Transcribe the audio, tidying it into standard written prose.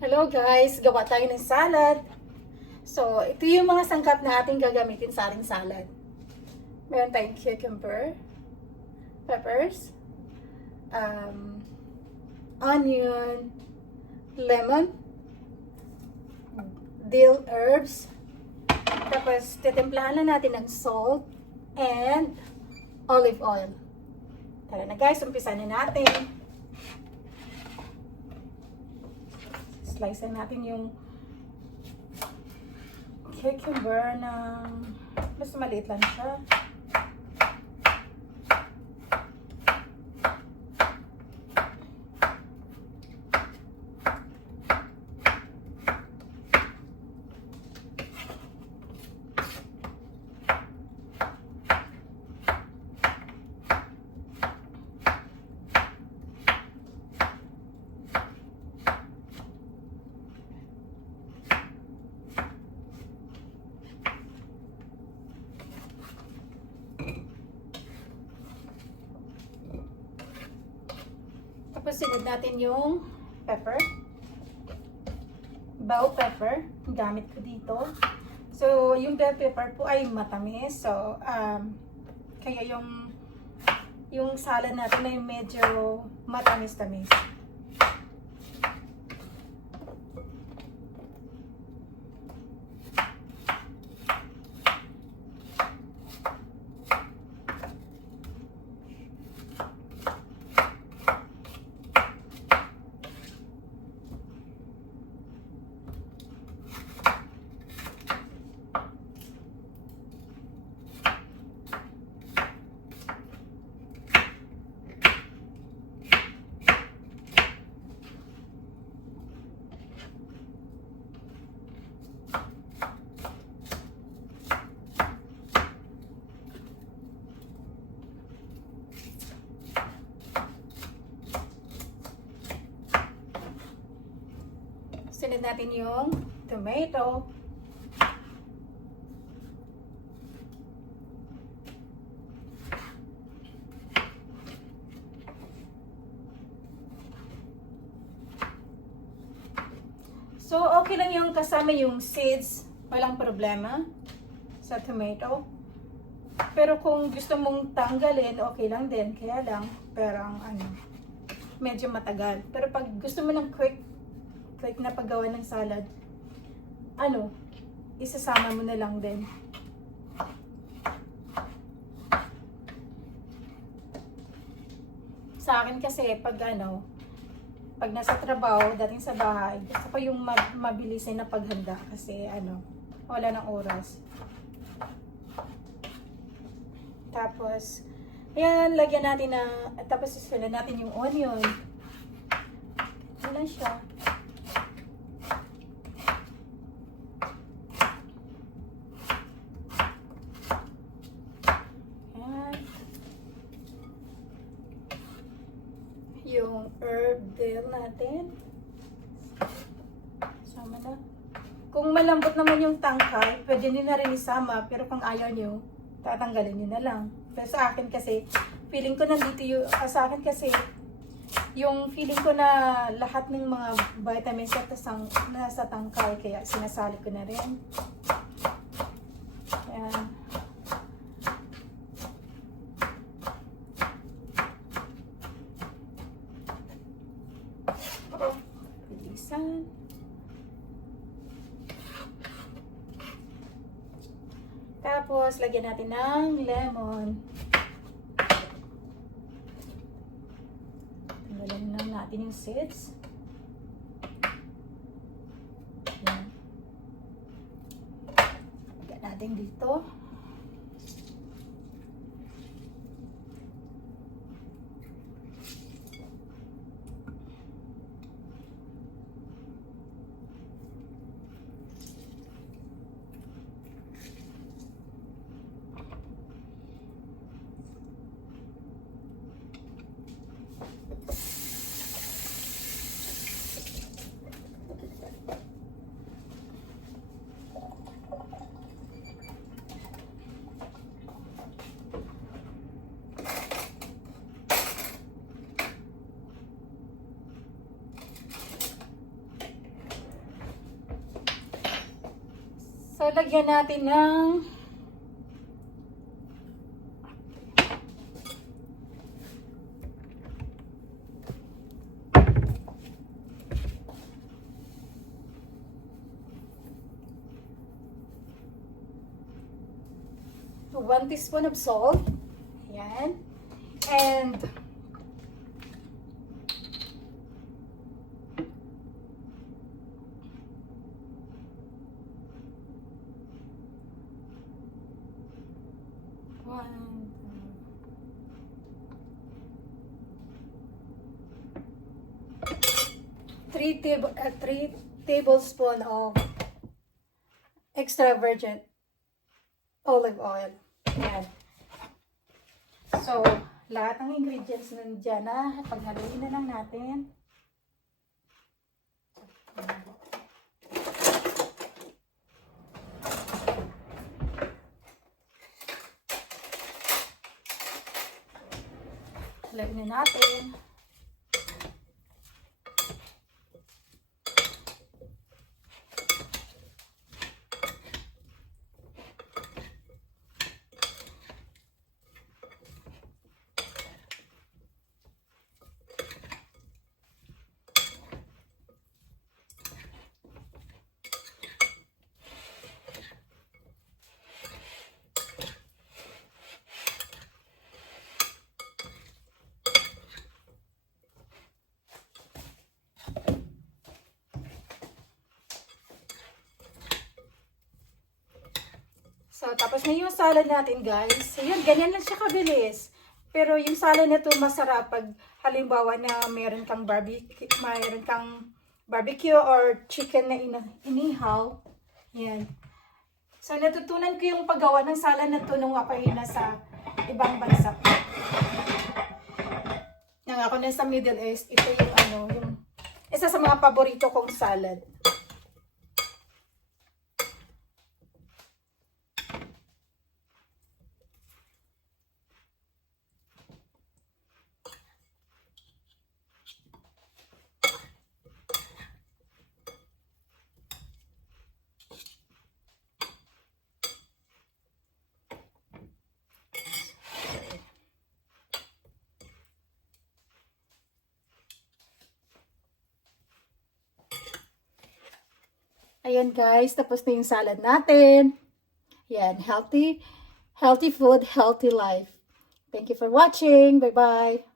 Hello guys, gawa tayo ng salad. So, ito yung mga sangkap na ating gagamitin sa ating salad. Meron tayong cucumber, peppers, onion, lemon, dill herbs, tapos titimplahan lang natin ng salt and olive oil. Tara na guys, umpisa na natin. Slice natin yung cucumber ng mas maliit lang siya. Tapos sinod natin yung pepper. Bell pepper. Ang gamit ko dito. So, yung bell pepper po ay matamis. So, kaya yung salad natin ay medyo matamis-tamis. Sunod natin yung tomato. So, okay lang yung kasama yung seeds. Walang problema sa tomato. Pero kung gusto mong tanggalin, okay lang din. Kaya lang, pero medyo matagal. Pero pag gusto mo ng quick na paggawa ng salad, isasama mo na lang din. Sa akin kasi, pag nasa trabaho, dating sa bahay, gusto ko yung mabilisin na paghanda kasi, wala ng oras. Tapos, ayan, lagyan natin tapos susunod natin yung onion. Wala siya. Yung herb dill natin. Sama na. Kung malambot naman yung tangkay, pwede nyo na rin isama. Pero kung ayaw nyo, tatanggalin nyo na lang. Pero sa akin kasi, feeling ko nandito yung, sa akin kasi, yung feeling ko na lahat ng mga vitamins at nasa tangkay, kaya sinasali ko na rin. Ayan. Bilisan. Tapos, lagyan natin ng lemon. Tanggalin lang natin yung seeds. Ayan. Lagyan natin dito. So, lagyan natin ng to 1 teaspoon of salt. Ayan. And one, 3 tablespoon of extra virgin olive oil. Ayan. So, lahat ng ingredients nandiyan na. Paghaluin na lang natin. Haluin na natin. So, tapos na yung salad natin, guys. So, yun, ganyan lang siya kabilis. Pero yung salad na to masarap pag halimbawa na mayroon kang barbecue or chicken na inihaw. Yan. So, natutunan ko yung paggawa ng salad na to nung ako ay nasa ibang bansa. Nang ako nasa Middle East, ito yung yung isa sa mga paborito kong salad. Ayan guys, tapos na yung salad natin. Yan, healthy food, healthy life. Thank you for watching. Bye-bye.